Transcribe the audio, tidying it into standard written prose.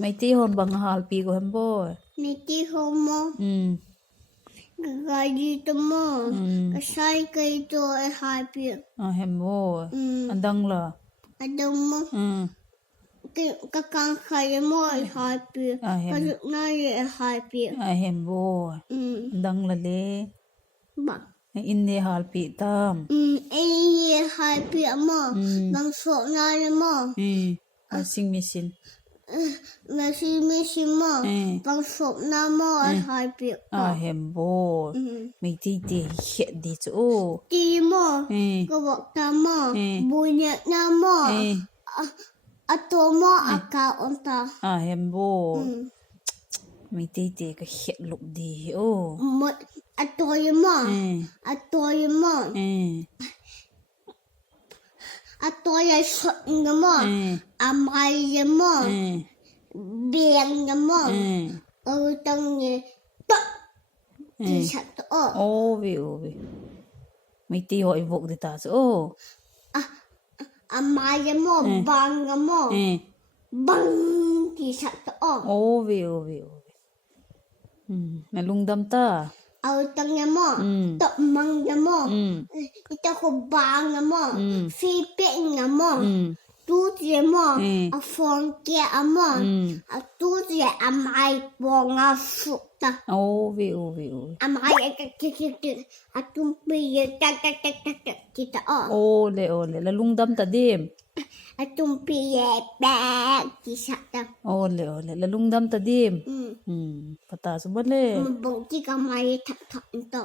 ไม่ตีหอนบังหาลปีก็เห็นบ่ไม่ตีหอนมั้งกะดีตัวมั้งกะใส่กะตัวหายปีเห็นบ่อันดังล่ะอันดังมั้งกะกังไข่มั้งหายปีกะน่าจะหายปีเห็นบ่อันดังละเลยบังอินเดียหาลปีตามอินเดียหายปีมั้งบางส่วนน่าจะมั้งซิงมิสินไม่ใช่มั้งบางส่วนน่ามั้งหายปีเห็นบ่ไม่ตีเฮ็ดดิจ้ะตีมั้งก็บอกตามมั้งบุญเนี่ยน่ามั้งอะตัวมั้งอากาศอันตาเห็นบ่ไม่ตีก็เฮ็ดลุกดีอะตัวยังมั้งอะตัวยังมั้งอะตัวยังสดยังมั้งอะไม่ยังมั้งเบียงยังมั้งตั้งเนี่ยต๊ะที่ชัดวิไม่ตีหอยบกดิตาสิอะไม่ยังมั้งบังยังมั้งบังที่ชัดวินั่นลุงดำตาเอาตังยังมั้งตบมังยังมั้งจะขบบางยังมั้งฟีเป็งยังมั้งตู้เจียมั้งฟองเกียมั้งตู้เจียไม่ปองสุดตาวิไม่ตุ้มปีจักที่ตาเลยแล้วลุงดำตาเดิมตุ้มปีแบกที่สัตว์เลยแล้วลุงดำตาเดิมปตาสมบัติเลยมันบอกที่ก็ไม่ทักต่อ